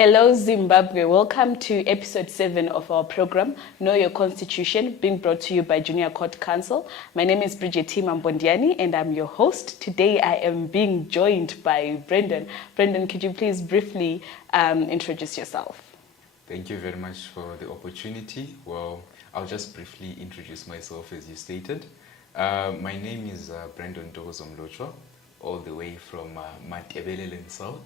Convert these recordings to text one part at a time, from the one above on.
Hello, Zimbabwe. Welcome to episode 7 of our program, Know Your Constitution, being brought to you by Junior Court Counsel. My name is Bridget Mbondiani, and I'm your host. Today, I am being joined by Brendan. Brendan, could you please briefly introduce yourself? Thank you very much for the opportunity. Well, I'll just briefly introduce myself as you stated. My name is Brendan Mlochwa, all the way from Matebelelen South.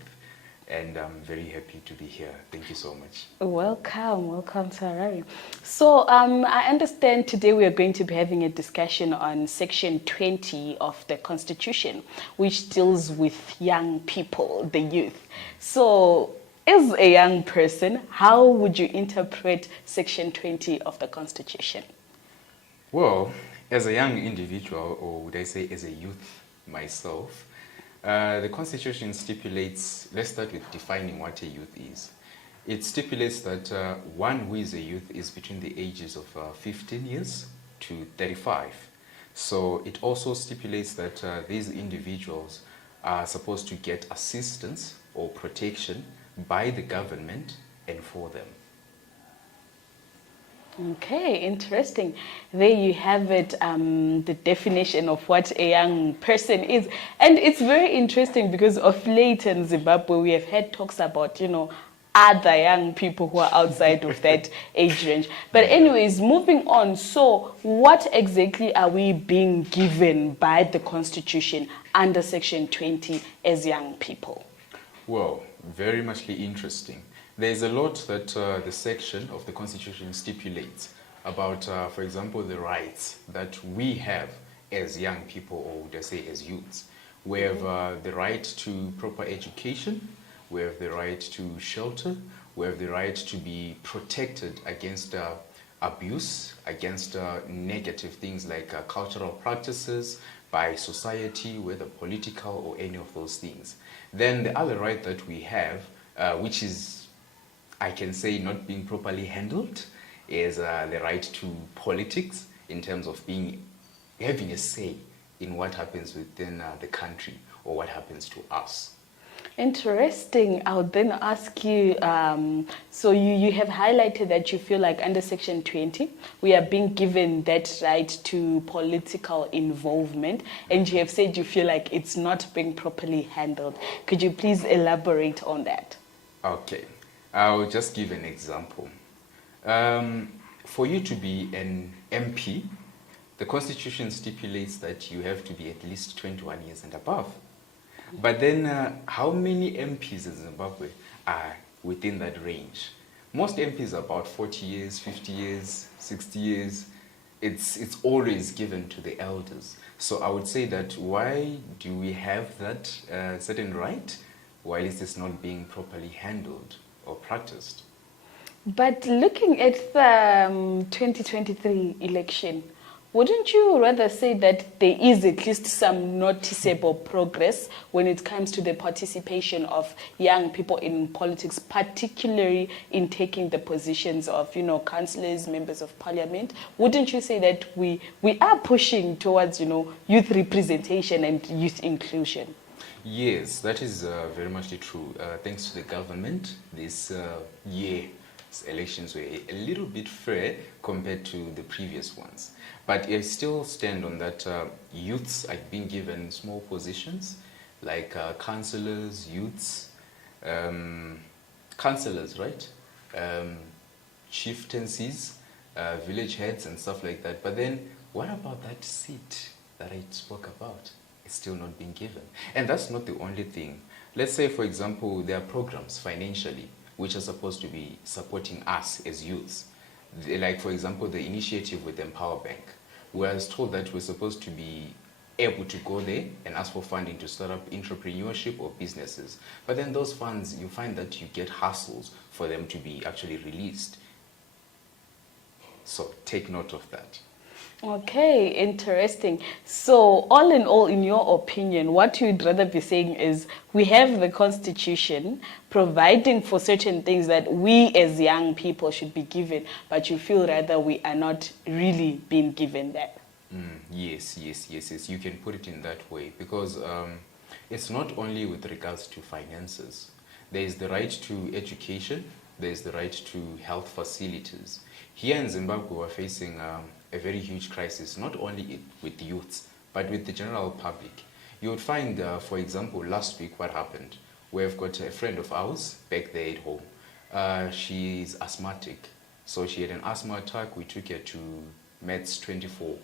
And I'm very happy to be here. Thank you so much. Welcome to Harare. So I understand today we are going to be having a discussion on Section 20 of the Constitution, which deals with young people, the youth. So as a young person, how would you interpret Section 20 of the Constitution? Well, as a young individual, or would I say as a youth myself, the Constitution stipulates, let's start with defining what a youth is. It stipulates that one who is a youth is between the ages of 15 years to 35. So it also stipulates that these individuals are supposed to get assistance or protection by the government and for them. Okay, interesting. There you have it, the definition of what a young person is. And it's very interesting because of late in Zimbabwe, we have had talks about, other young people who are outside of that age range. But anyways, moving on. So what exactly are we being given by the Constitution under Section 20 as young people? Well, very much interesting. There's a lot that the section of the Constitution stipulates about, for example, the rights that we have as young people, or would I say as youths. We have the right to proper education, we have the right to shelter, we have the right to be protected against abuse, against negative things like cultural practices by society, whether political or any of those things. Then the other right that we have, which is, I can say, not being properly handled, is the right to politics in terms of having a say in what happens within the country or what happens to us. Interesting. I would then ask you, so you have highlighted that you feel like under Section 20, we are being given that right to political involvement, and you have said you feel like it's not being properly handled. Could you please elaborate on that? Okay. I'll just give an example. For you to be an MP, the Constitution stipulates that you have to be at least 21 years and above. But then how many MPs in Zimbabwe are within that range? Most MPs are about 40 years, 50 years, 60 years. It's always given to the elders. So I would say that why do we have that certain right while it is not being properly handled or practiced? But looking at the 2023 election, wouldn't you rather say that there is at least some noticeable progress when it comes to the participation of young people in politics, particularly in taking the positions of, councillors, members of parliament? Wouldn't you say that we are pushing towards, youth representation and youth inclusion? Yes, that is very much true. Thanks to the government, this year's elections were a little bit fair compared to the previous ones. But I still stand on that youths are being given small positions like councillors, youths, councillors, right? Chieftaincies, village heads and stuff like that. But then what about that seat that I spoke about? It's still not being given. And that's not the only thing. Let's say, for example, there are programs financially which are supposed to be supporting us as youths. Like, for example, the initiative with Empower Bank. We are told that we're supposed to be able to go there and ask for funding to start up entrepreneurship or businesses. But then those funds, you find that you get hassles for them to be actually released. So take note of that. Okay, interesting. So all in all, in your opinion, what you'd rather be saying is we have the Constitution providing for certain things that we as young people should be given, but you feel rather we are not really being given that. Yes. You can put it in that way because it's not only with regards to finances. There is the right to education, there is the right to health facilities. Here in Zimbabwe, we're facing a very huge crisis, not only with youths, but with the general public. You would find, for example, last week what happened. We've got a friend of ours back there at home. She's asthmatic. So she had an asthma attack. We took her to Meds 24,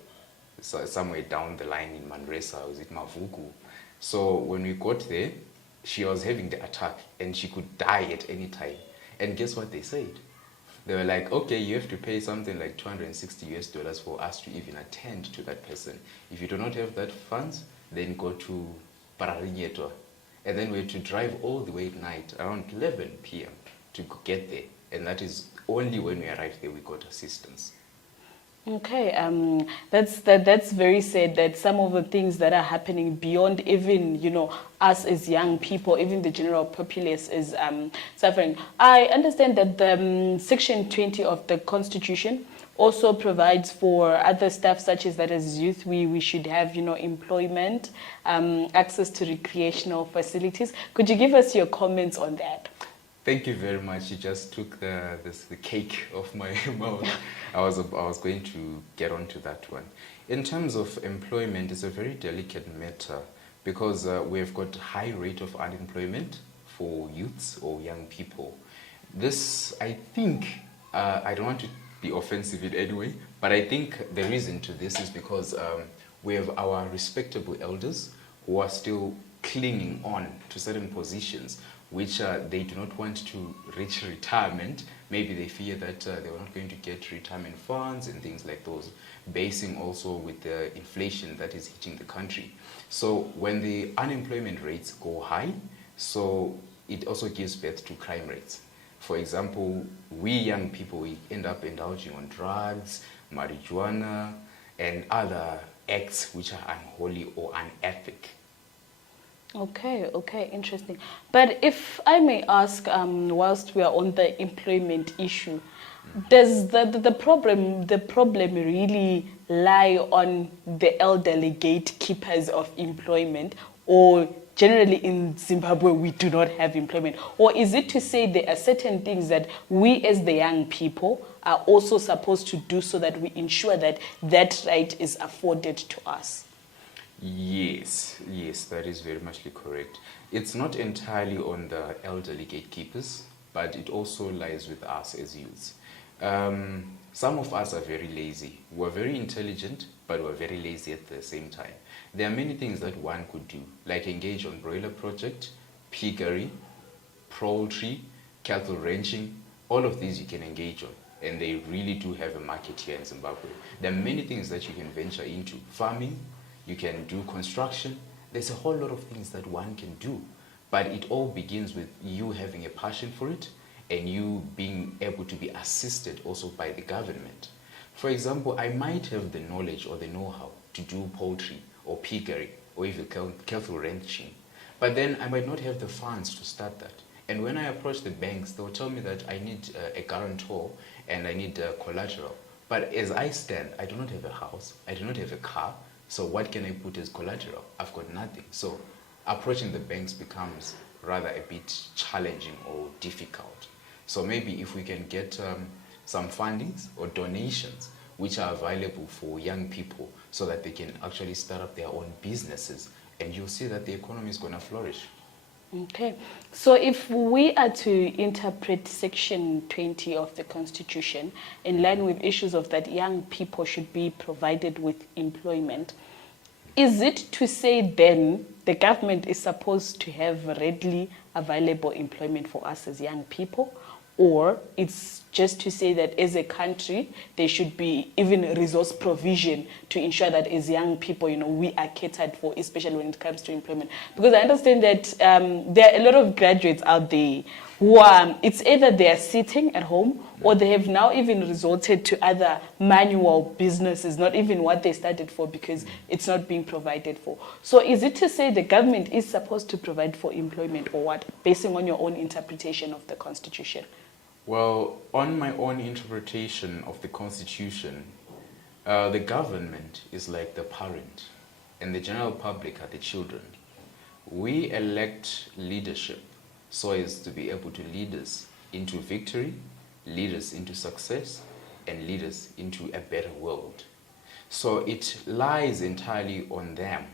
so somewhere down the line in Manresa, was it Mavuku? So when we got there, she was having the attack and she could die at any time. And guess what they said? They were like, okay, you have to pay something like 260 US dollars for us to even attend to that person. If you do not have that funds, then go to Pararinyeto. And then we had to drive all the way at night, around 11 p.m. to get there. And that is only when we arrived there we got assistance. Okay, that's very sad that some of the things that are happening beyond even, us as young people, even the general populace is suffering. I understand that the Section 20 of the Constitution also provides for other stuff such as that as youth we should have, employment, access to recreational facilities. Could you give us your comments on that? Thank you very much. You just took the cake off my mouth. I was going to get onto that one. In terms of employment, it's a very delicate matter because we've got a high rate of unemployment for youths or young people. This, I think, I don't want to be offensive in any way, but I think the reason to this is because we have our respectable elders who are still clinging on to certain positions which they do not want to reach retirement. Maybe they fear that they are not going to get retirement funds and things like those, basing also with the inflation that is hitting the country. So when the unemployment rates go high, so it also gives birth to crime rates. For example, we young people, we end up indulging on drugs, marijuana, and other acts which are unholy or unethical. Okay, interesting. But if I may ask, whilst we are on the employment issue, does the problem really lie on the elderly gatekeepers of employment, or generally in Zimbabwe we do not have employment? Or is it to say there are certain things that we as the young people are also supposed to do so that we ensure that that right is afforded to us? Yes, that is very much correct. It's not entirely on the elderly gatekeepers, but it also lies with us as youths. Some of us are very lazy. We're very intelligent, but we're very lazy at the same time. There are many things that one could do, like engage on broiler project, piggery, poultry, cattle ranching. All of these you can engage on, and they really do have a market here in Zimbabwe. There are many things that you can venture into. Farming, you can do construction. There's a whole lot of things that one can do, but it all begins with you having a passion for it and you being able to be assisted also by the government. For example, I might have the knowledge or the know-how to do poultry or piggery or even cattle ranching, but then I might not have the funds to start that. And when I approach the banks, they'll tell me that I need a guarantor and I need collateral. But as I stand, I do not have a house, I do not have a car, so what can I put as collateral? I've got nothing. So approaching the banks becomes rather a bit challenging or difficult. So maybe if we can get some fundings or donations which are available for young people so that they can actually start up their own businesses, and you'll see that the economy is going to flourish. Okay, so if we are to interpret Section 20 of the Constitution in line with issues of that young people should be provided with employment, is it to say then the government is supposed to have readily available employment for us as young people? Or it's just to say that as a country, there should be even resource provision to ensure that as young people, we are catered for, especially when it comes to employment? Because I understand that there are a lot of graduates out there who are, it's either they are sitting at home or they have now even resorted to other manual businesses, not even what they studied for, because it's not being provided for. So is it to say the government is supposed to provide for employment, or what, basing on your own interpretation of the Constitution? Well, on my own interpretation of the Constitution, the government is like the parent and the general public are the children. We elect leadership so as to be able to lead us into victory, lead us into success, and lead us into a better world. So it lies entirely on them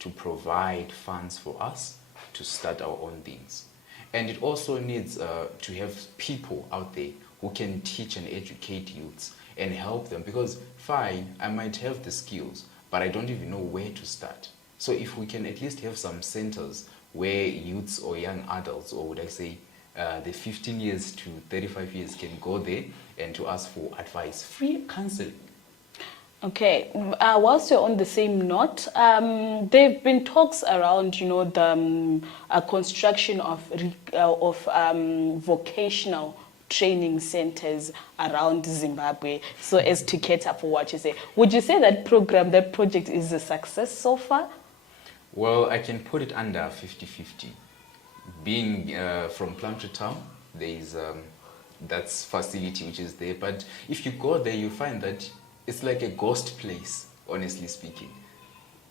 to provide funds for us to start our own things. And it also needs to have people out there who can teach and educate youths and help them, because fine, I might have the skills, but I don't even know where to start. So if we can at least have some centers where youths or young adults, or would I say the 15 years to 35 years, can go there and to ask for advice, free counseling. Okay, whilst you're on the same note, there have been talks around, the construction of vocational training centers around Zimbabwe, so as to cater for what you say. Would you say that project is a success so far? Well, I can put it under 50-50. Being from Plumtree Town, there is that facility which is there, but if you go there, you find that it's like a ghost place, honestly speaking.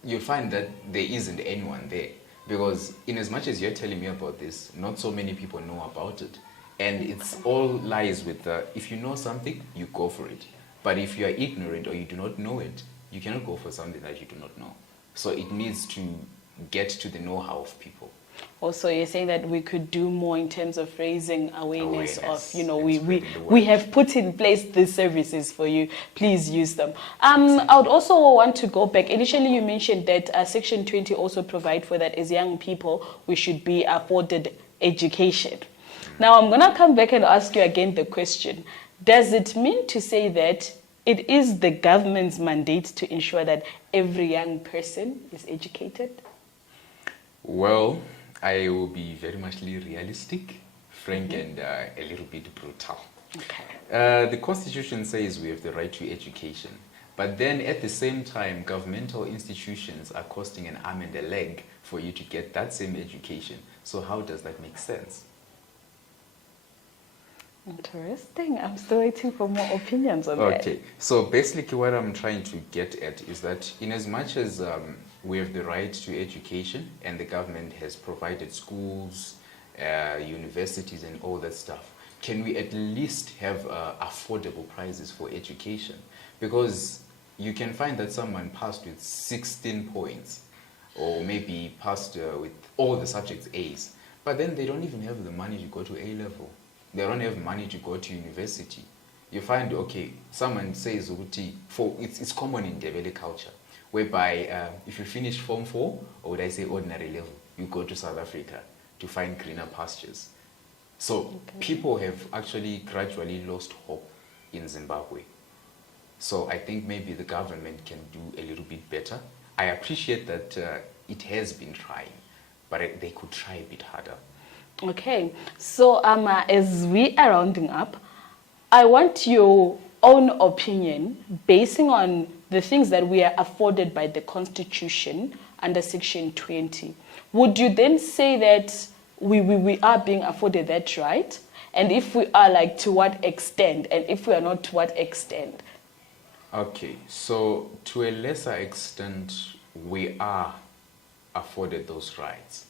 You find that there isn't anyone there, because in as much as you're telling me about this, not so many people know about it. And it's all lies with if you know something, you go for it. But if you are ignorant or you do not know it, you cannot go for something that you do not know. So it needs to get to the know-how of people. Also, you're saying that we could do more in terms of raising awareness of, we have put in place these services for you. Please use them. I would also want to go back. Initially, you mentioned that Section 20 also provide for that as young people, we should be afforded education. Now, I'm going to come back and ask you again the question. Does it mean to say that it is the government's mandate to ensure that every young person is educated? Well, I will be very much realistic, frank, and a little bit brutal. Okay. The Constitution says we have the right to education, but then at the same time, governmental institutions are costing an arm and a leg for you to get that same education. So how does that make sense? Interesting. I'm still waiting for more opinions on that. Okay, so basically what I'm trying to get at is that in as much as we have the right to education and the government has provided schools, universities and all that stuff, can we at least have affordable prices for education? Because you can find that someone passed with 16 points or maybe passed with all the subjects A's, but then they don't even have the money to go to A level. They don't have money to go to university. You find, okay, someone says, it's common in Ndebele culture, whereby if you finish Form 4, or would I say ordinary level, you go to South Africa to find greener pastures. So people have actually gradually lost hope in Zimbabwe. So I think maybe the government can do a little bit better. I appreciate that it has been trying, but they could try a bit harder. Okay, so as we are rounding up, I want your own opinion basing on the things that we are afforded by the Constitution under Section 20. Would you then say that we are being afforded that right? And if we are, like, to what extent? And if we are not, to what extent? Okay, so to a lesser extent, we are afforded those rights.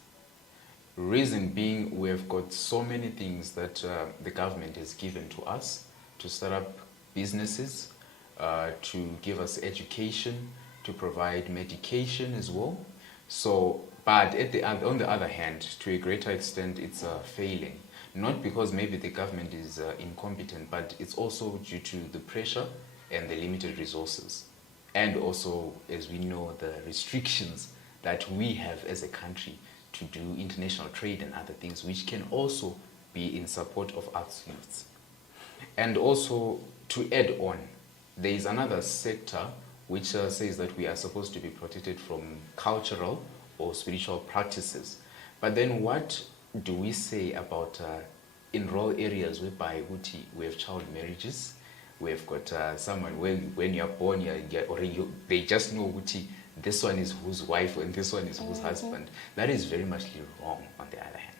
Reason being, we have got so many things that the government has given to us to start up businesses, to give us education, to provide medication as well. So, but on the other hand, to a greater extent, it's failing. Not because maybe the government is incompetent, but it's also due to the pressure and the limited resources. And also, as we know, the restrictions that we have as a country to do international trade and other things, which can also be in support of arts youths. And also, to add on, there is another sector which says that we are supposed to be protected from cultural or spiritual practices. But then what do we say about in rural areas whereby we have child marriages? We have got someone where when you're born, they just know this one is whose wife and this one is whose husband. That is very much wrong on the other hand.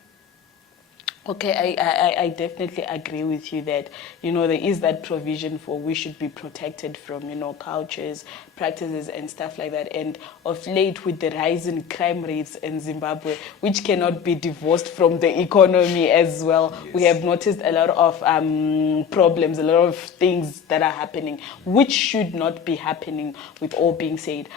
Okay, I definitely agree with you that, there is that provision for we should be protected from, cultures, practices and stuff like that. And of late with the rise in crime rates in Zimbabwe, which cannot be divorced from the economy as well, we Yes. have noticed a lot of problems, a lot of things that are happening, which should not be happening with all being said.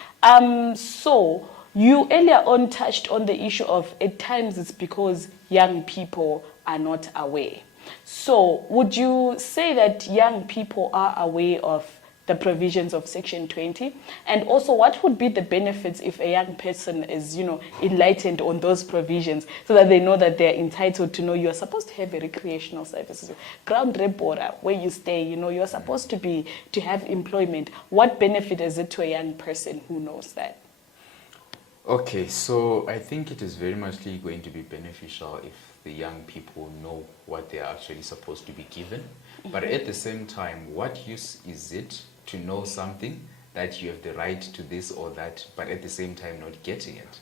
So you earlier on touched on the issue of at times it's because young people are not aware. So would you say that young people are aware of the provisions of Section 20? And also, what would be the benefits if a young person is, enlightened on those provisions so that they know that they're entitled to know you're supposed to have a recreational services, ground repora, where you stay, you're supposed to have employment. What benefit is it to a young person who knows that? Okay, so I think it is very much going to be beneficial if the young people know what they are actually supposed to be given. But at the same time, what use is it to know something that you have the right to this or that, but at the same time not getting it?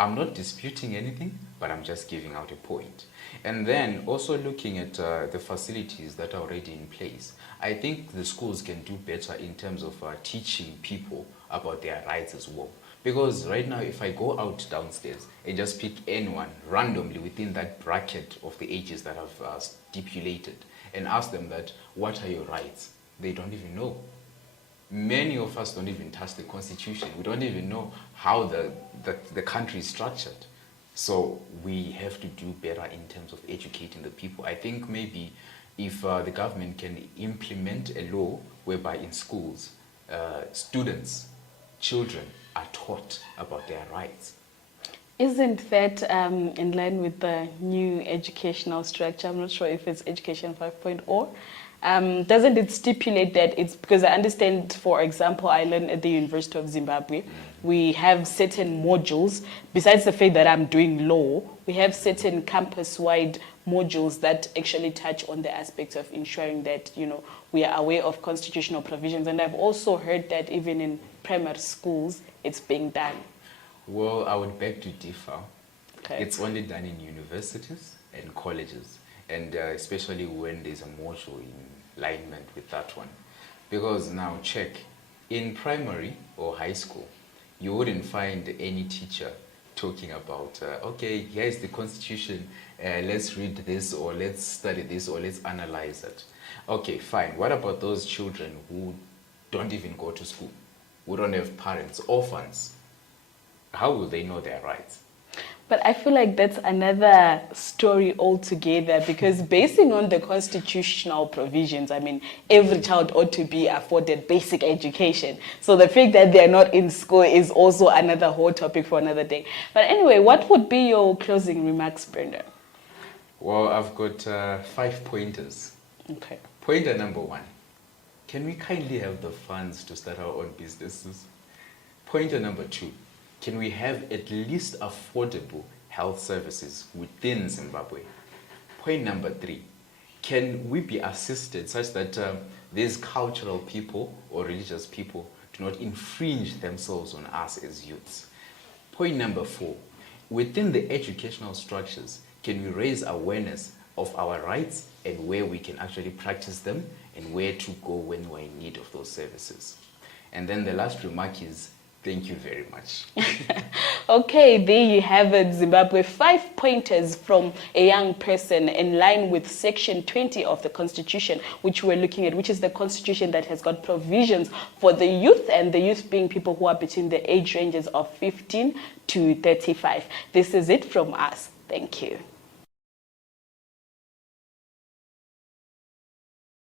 I'm not disputing anything, but I'm just giving out a point. And then also looking at the facilities that are already in place, I think the schools can do better in terms of teaching people about their rights as well. Because right now, if I go out downstairs and just pick anyone randomly within that bracket of the ages that I've stipulated and ask them that, what are your rights? They don't even know. Many of us don't even touch the Constitution. We don't even know how the country is structured. So we have to do better in terms of educating the people. I think maybe if the government can implement a law whereby in schools, students, children are taught about their rights. Isn't that in line with the new educational structure? I'm not sure if it's Education 5.0. Doesn't it stipulate that it's because I understand, for example, I learned at the University of Zimbabwe, we have certain modules, besides the fact that I'm doing law, we have certain campus-wide modules that actually touch on the aspects of ensuring that, we are aware of constitutional provisions. And I've also heard that even in primary schools, it's being done. Well, I would beg to differ. Okay. It's only done in universities and colleges, and especially when there's a module in alignment with that one. Because now check, in primary or high school, you wouldn't find any teacher talking about, okay, here's the Constitution, let's read this, or let's study this, or let's analyze it. Okay, fine. What about those children who don't even go to school, who don't have parents, orphans? How will they know their rights? But I feel like that's another story altogether, because basing on the constitutional provisions, I mean, every child ought to be afforded basic education. So the fact that they're not in school is also another whole topic for another day. But anyway, what would be your closing remarks, Brenda? Well, I've got 5 pointers. Okay. Pointer number 1, can we kindly have the funds to start our own businesses? Pointer number 2, can we have at least affordable health services within Zimbabwe? Point number 3, can we be assisted such that these cultural people or religious people do not infringe themselves on us as youths? Point number 4, within the educational structures, can we raise awareness of our rights and where we can actually practice them and where to go when we're in need of those services? And then the last remark is, thank you very much. Okay, there you have it, Zimbabwe. 5 pointers from a young person in line with Section 20 of the Constitution, which we're looking at, which is the Constitution that has got provisions for the youth, and the youth being people who are between the age ranges of 15 to 35. This is it from us. Thank you.